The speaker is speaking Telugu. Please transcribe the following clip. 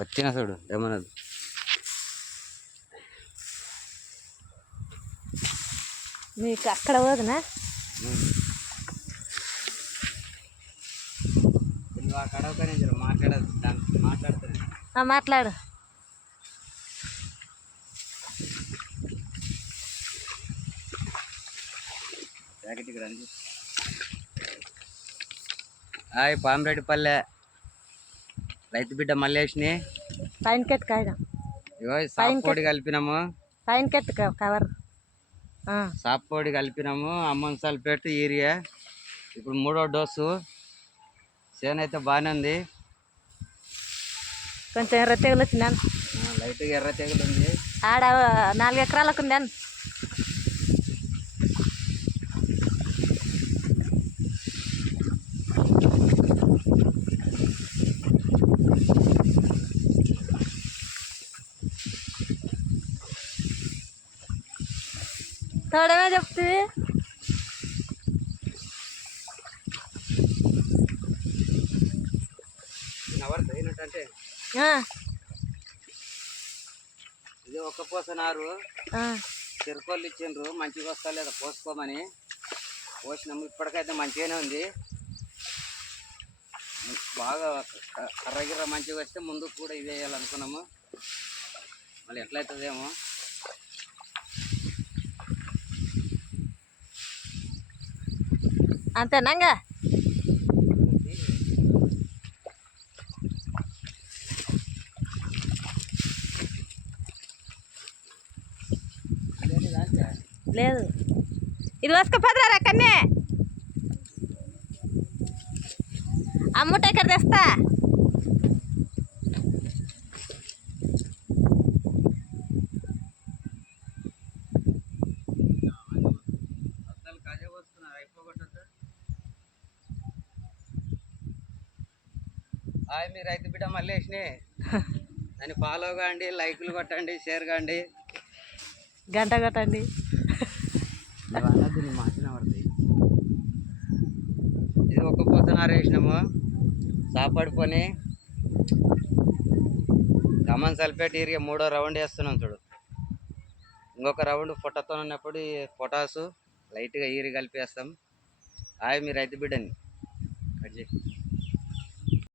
వచ్చిన చూడు ఏమన్నది మీకు అక్కడ పోదునా మాట్లాడదు మాట్లాడుతుంది మాట్లాడు హాయ్ పామిరెడ్డిపల్లె రైతు బిడ్డ మల్లేష్ని పైనకెత్తు కాయడం ఇగో సాప్ పొడి కలిపినాము పైనకెత్తు కవర్ సాప్ పొడి కలిపినాము అమ్మన్ సల్ఫేట్ యూరియా ఇప్పుడు 3వ డోసు చేను అయితే బాగానే ఉంది కొంచెం ఎర్ర తెగులు వచ్చిందని లైట్గా ఎర్ర తెగులు ఉంది ఆడ 4 ఎకరాలకు ఉందని తోడమే చెప్తుంది అంటే ఇది ఒక్క పోసనారు చెరుకోళ్ళు ఇచ్చిండ్రు మంచిగా వస్తా లేదా పోసుకోమని పోసినాము ఇప్పటికైతే మంచిగానే ఉంది బాగా కర్రగిర్ర మంచిగా వస్తే ముందు కూడా ఇవి వేయాలనుకున్నాము మళ్ళీ ఎట్లయితుందేమో అంతేనాంగా లేదు ఇది వసుకుపోతారా కన్నే అమ్ముట ఇక్కడ తెస్తా హాయ్ మీ రైతు బిడ్డ మల్లేష్ని దాన్ని ఫాలో కాండి లైకులు కొట్టండి షేర్ కాండి గంట కొట్టండి మాసిన పడుతుంది ఇది ఒక్క పోతనారు వేసినాము సాపడిపోని గమన్ సల్ఫేట్ యూరియా 3వ రౌండ్ వేస్తున్నాం చూడు ఇంకొక రౌండ్ పొట్టతో ఉన్నప్పుడు పొటాసు లైట్గా ఈరి కలిపేస్తాం హాయ్ మీ రైతు బిడ్డని కట్ చేసి